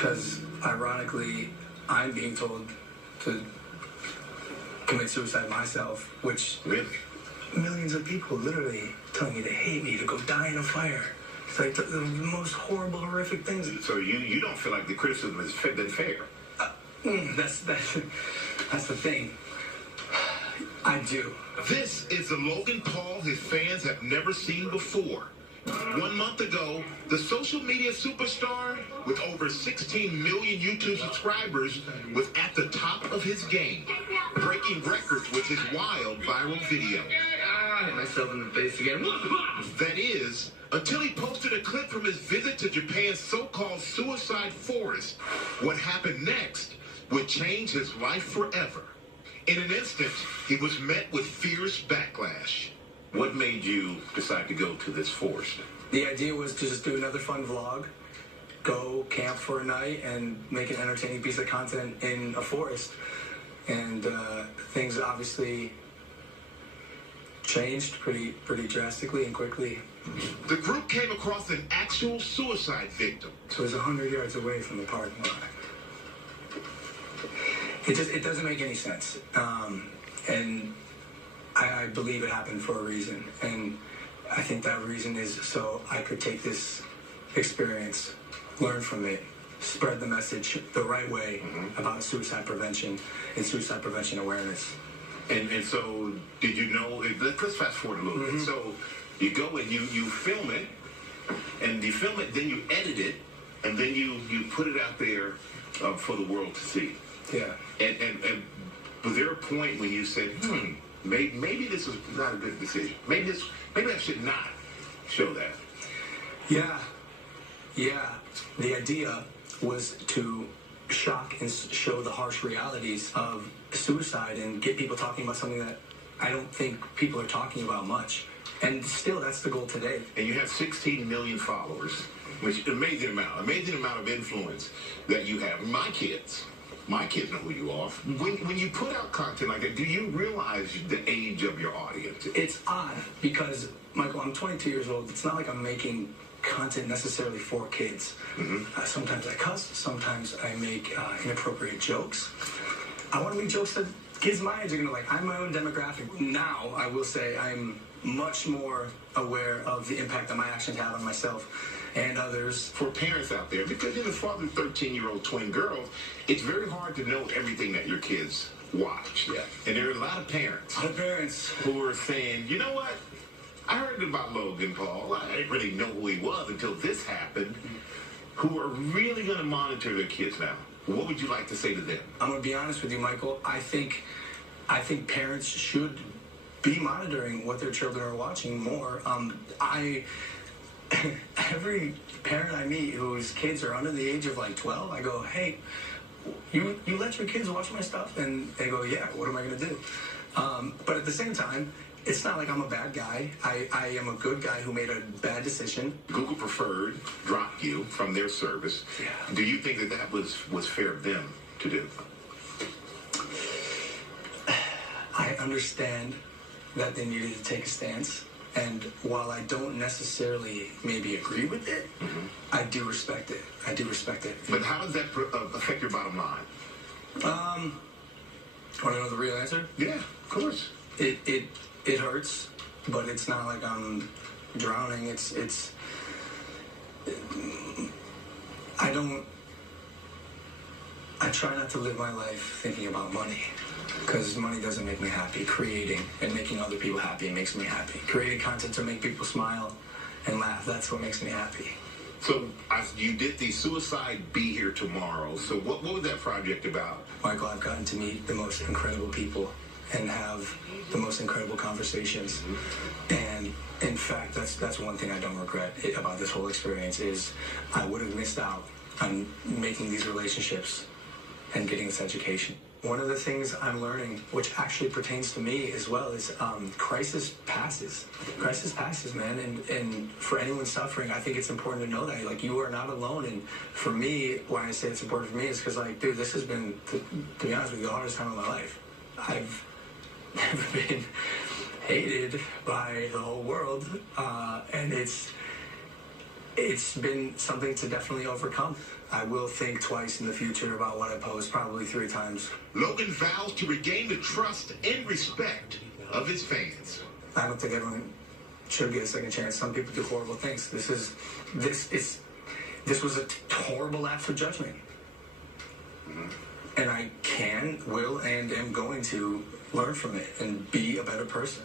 because ironically, I'm being told to commit suicide myself, which really? Millions of people literally telling me to hate me, to go die in a fire. It's like the most horrible, horrific things. So you don't feel like the criticism has been fair? That's the thing. I do. This is the Logan Paul his fans have never seen before. 1 month ago, the social media superstar with over 16 million YouTube subscribers was at the top of his game, breaking records with his wild viral video. I hit myself in the face again. That is, until he posted a clip from his visit to Japan's so-called suicide forest. What happened next would change his life forever. In an instant, he was met with fierce backlash. What made you decide to go to this forest? The idea was to just do another fun vlog, go camp for a night, and make an entertaining piece of content in a forest. And things obviously changed pretty drastically and quickly. The group came across an actual suicide victim. So it was 100 yards away from the parking lot. It doesn't make any sense. And I believe it happened for a reason. And I think that reason is so I could take this experience, learn from it, spread the message the right way about suicide prevention and suicide prevention awareness. And so, did you know, let's fast forward a little bit. So, you go and you film it, and you film it, then you edit it, and then you put it out there for the world to see. Yeah. And was there a point when you said, maybe this is not a good decision. Maybe I should not show that. Yeah. The idea was to shock and show the harsh realities of suicide and get people talking about something that I don't think people are talking about much. And still, that's the goal today. And you have 16 million followers, which is an amazing amount of influence that you have. My kids know who you are. When you put out content like that, do you realize the age of your audience? It's odd because, Michael, I'm 22 years old. It's not like I'm making content necessarily for kids. Sometimes I cuss. Sometimes I make inappropriate jokes. I want to make jokes that kids my age are going to like. I'm my own demographic. Now, I will say I'm much more aware of the impact that my actions have on myself and others. For parents out there, because you're the father of 13-year-old twin girls, it's very hard to know everything that your kids watch. Yeah. And there are a lot of parents who are saying, you know what? I heard about Logan Paul. I didn't really know who he was until this happened. Who are really going to monitor their kids now. What would you like to say to them? I'm going to be honest with you, Michael. I think parents should be monitoring what their children are watching more. Every parent I meet whose kids are under the age of like 12, I go, hey, you let your kids watch my stuff? And they go, yeah, what am I going to do? But at the same time, it's not like I'm a bad guy. I am a good guy who made a bad decision. Google Preferred dropped you from their service. Yeah. Do you think that was fair of them to do? I understand that they needed to take a stance. And while I don't necessarily maybe agree with it, I do respect it. But how does that affect your bottom line? Want to know the real answer? Yeah, of course. It hurts, but it's not like I'm drowning. I try not to live my life thinking about money, because money doesn't make me happy. Creating and making other people happy makes me happy. Creating content to make people smile and laugh, that's what makes me happy. So you did the Suicide Be Here Tomorrow. So what was that project about? Michael, I've gotten to meet the most incredible people and have the most incredible conversations. And in fact, that's one thing I don't regret about this whole experience is I would have missed out on making these relationships and getting this education. One of the things I'm learning, which actually pertains to me as well, is crisis passes. Crisis passes, man. And for anyone suffering, I think it's important to know that. Like, you are not alone. And for me, why I say it's important for me is because, like, dude, this has been, to be honest with you, the hardest time of my life. I've never been hated by the whole world. And it's been something to definitely overcome. I will think twice in the future about what I post, probably 3 times. Logan vows to regain the trust and respect of his fans. I don't think everyone should get a second chance. Some people do horrible things. This was a horrible lapse of judgment. And I can, will, and am going to learn from it and be a better person.